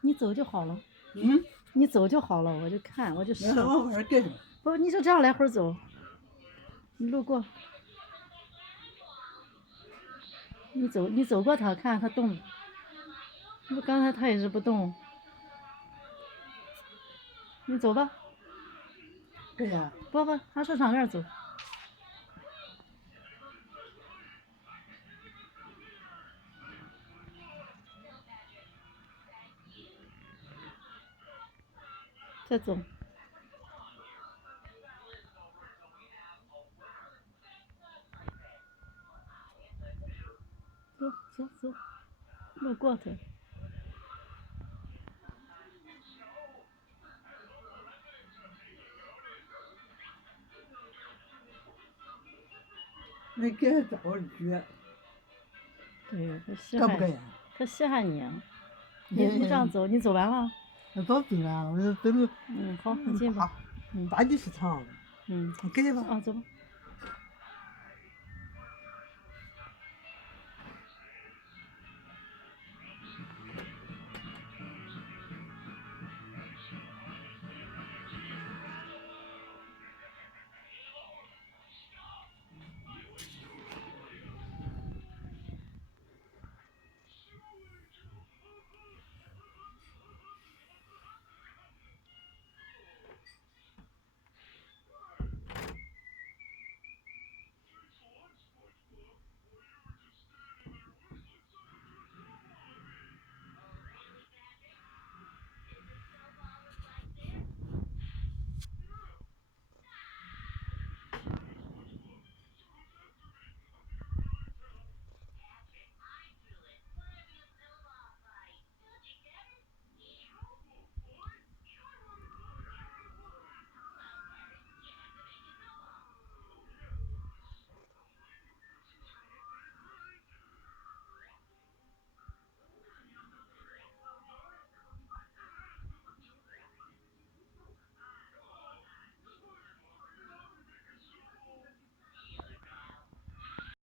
你走就好了，嗯，你走就好了，我就看，我就那试。往外干什么？不，你就这样来回走，你路过，你走过它，看看它动。不，刚才它也是不动。你走吧。对呀。不，还是上面走。再走。走，路过它。那给他找个局。对，它稀罕。干不干呀？它稀罕你啊。你这样走，你走完了？那早走完了，我就走路。好，你进吧。大地市场。嗯，给吧。走吧。